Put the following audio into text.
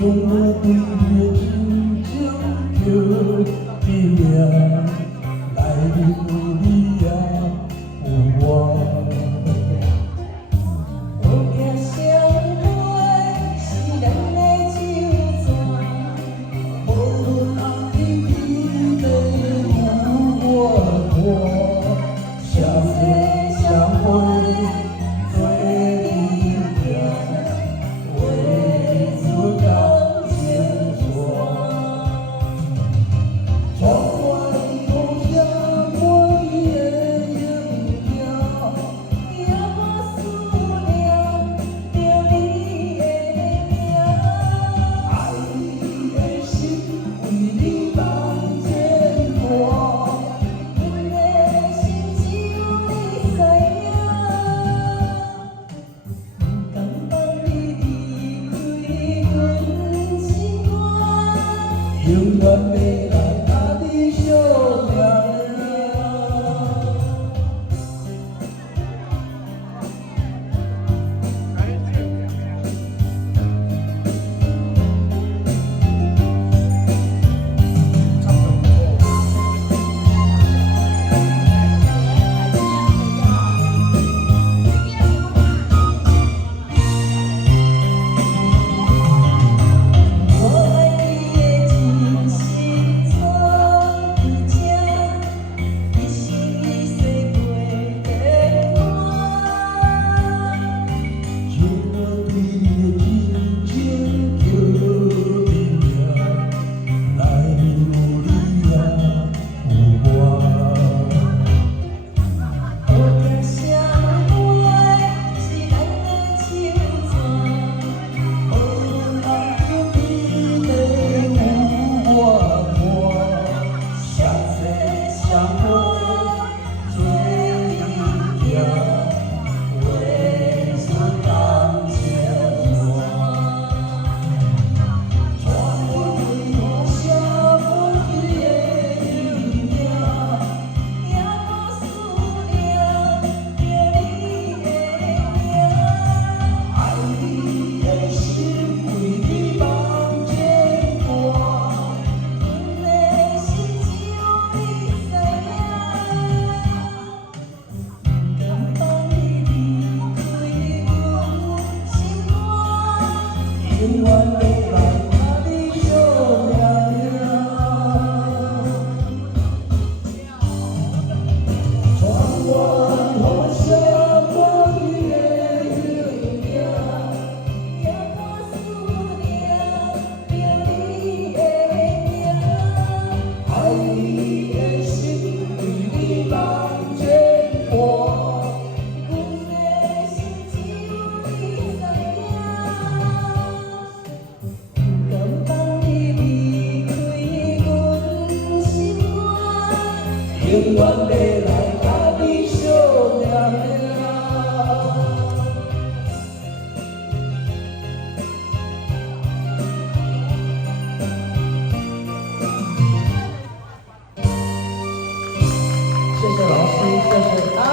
用我对你的真情叫你名，来日有你也有我。无惊相会是咱的手段，无论红日天地有我伴，相识相会做阵行，画出感情线。窗外落下满意的阴影，也无思念着你的名。爱你的心为你放牵挂。阮的心只有你知影，不甘放你离开阮心肝。永远袂来甲你相命。我爱你的真心藏伫这，一生一世陪着我。用我对你的真情叫你名，来日有你也有我。无惊相会是咱的手段，无论红日天地有我伴，相识相会做阵行，画出感情线。窗外落下满意的阴影，也无思念着你的名。爱你的心为你放牵挂。阮的心只有你知影，不甘放你离开阮心肝。永远袂来甲你相命。窗外落下满意的阴影，也无思念着你的名。爱你的心为你放牵挂。阮的心只有你知影，不甘放你离开阮心肝。永远袂来甲你相命。谢谢老师，谢谢。